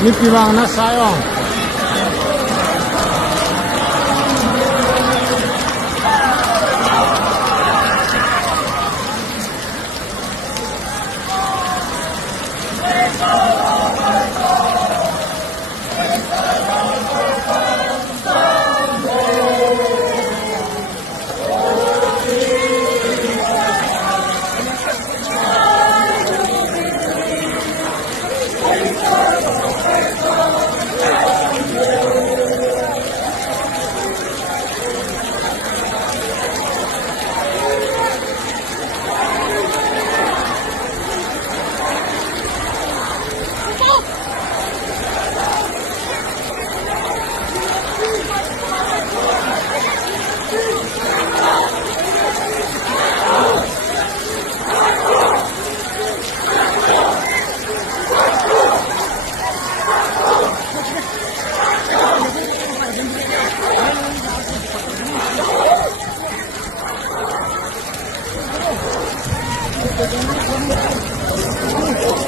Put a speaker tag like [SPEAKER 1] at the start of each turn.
[SPEAKER 1] 你别忘那啥呀
[SPEAKER 2] Thank you.